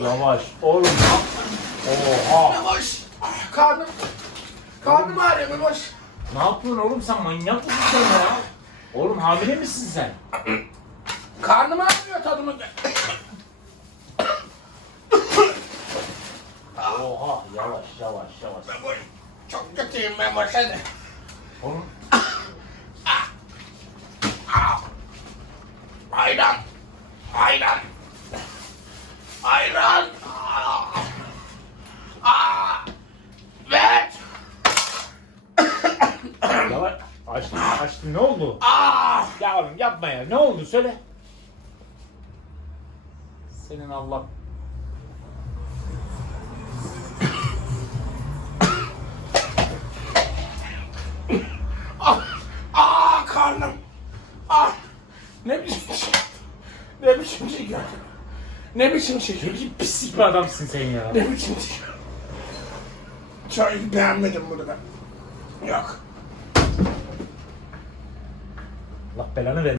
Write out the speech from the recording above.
Yavaş. Oğlum. Oha. Memoş. Ah, Karnım. Karnım ağrıyor Memoş. Ne yapıyorsun oğlum sen manyak mısın sen ya? Oğlum hamile misin sen? Karnım ağrıyor tadımı. Oha yavaş yavaş yavaş. Memoş. Çok kötüyüm Memoş hadi. Oğlum Ayran. Ayran. Yavaş. Açtın açtın ne oldu? Aa. Ya oğlum yapma ya ne oldu söyle. Senin Allah Ah, ah karnım. Ah. Ne biçim şey? Ne biçim şey gördüm? Ne biçim şey ne biçim pislik bir adamsın sen ya. Ne biçim şey? Çok beğenmedim ben. Yok. Allah belanı ver.